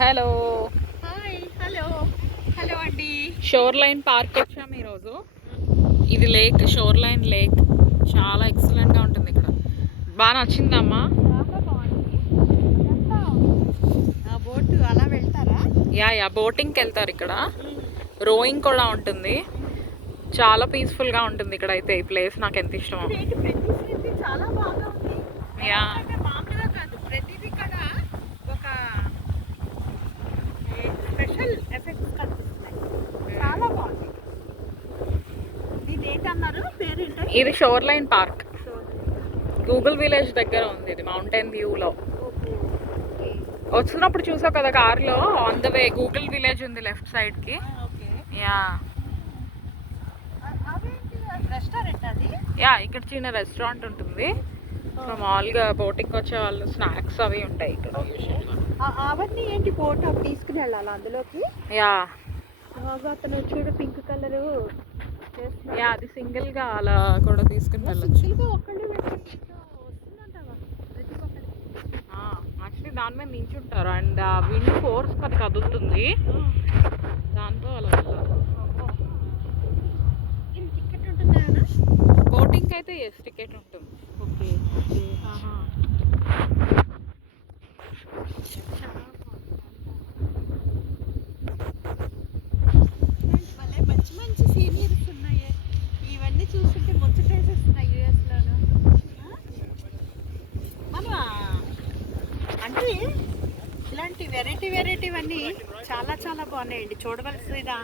Hello hi hello hello అండి. షోర్ line park వచ్చాము ఈరోజు. ఇది లేక్, షోర్ లైన్ లేక్. చాలా ఎక్సలెంట్గా ఉంటుంది ఇక్కడ. బాగా నచ్చిందమ్మా. చాలా బాగుంది. బోటు అలా వెళ్తారా? యా బోటింగ్కి వెళ్తారు ఇక్కడ. రోయింగ్ కూడా ఉంటుంది. చాలా పీస్ఫుల్గా ఉంటుంది ఇక్కడ అయితే. ఈ ప్లేస్ నాకు ఎంత ఇష్టమో. చాలా బాగా ఉంది. యా మామూలుగా కాదు, ప్రతిదీ కూడా ఒక స్పెషల్ ఎఫెక్ట్స్ కనిపిస్తున్నాయి. చాలా బాగుంది. దీని ఏంటన్నారు, పేరేంటి? ఇది షోర్ లైన్ పార్క్. గూగుల్ విలేజ్ దగ్గర ఉంది. ఇది మౌంటైన్ వ్యూలో. వచ్చినప్పుడు చూసావు కదా కార్లో, on the way Google village ఉంది లెఫ్ట్ సైడ్కి. యా రెస్టారెంట్ అది. యా ఇక్కడ చిన్న రెస్టారెంట్ ఉంటుంది. మామూలుగా బోటింగ్ వచ్చే వాళ్ళు స్నాక్స్ అవి ఉంటాయి ఇక్కడ. అవన్నీ ఏంటి, బోట్ అవి తీసుకుని వెళ్ళాలి అందులోకి? యా అతను చూడు పింక్ కలరు. యా అది సింగిల్గా అలా కూడా తీసుకుని వెళ్ళచ్చు. యాక్చువల్లీ దాని మీద నించుంటారు అండ్ విండ్ ఫోర్స్ అది కదులుతుంది. దాంతో అలా వెళ్ళాలి. బోటింగ్ అయితే ఎస్ టికెట్ ఉంటుంది. ఓకే. మంచి మంచి సీనియర్స్ ఉన్నాయి. ఇవన్నీ చూస్తుంటే ముచ్చటేసేస్తున్నాయి. యూఎస్లోను మనం అంటే ఇలాంటి వెరైటీవన్నీ చాలా చాలా బాగున్నాయండి. చూడవలసిన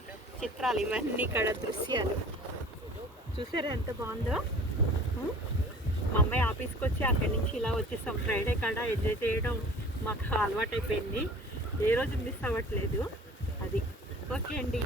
చిత్రాలు ఇవన్నీ ఇక్కడ, దృశ్యాలు చూసారా ఎంత బాగుందో. మా అమ్మాయి ఆఫీస్కి వచ్చి అక్కడి నుంచి ఇలా వచ్చేసాం. ఫ్రైడే కాడ ఎంజాయ్ చేయడం మాకు అలవాటైపోయింది. ఏ రోజు మిస్ అవ్వట్లేదు. అది ఓకే అండి.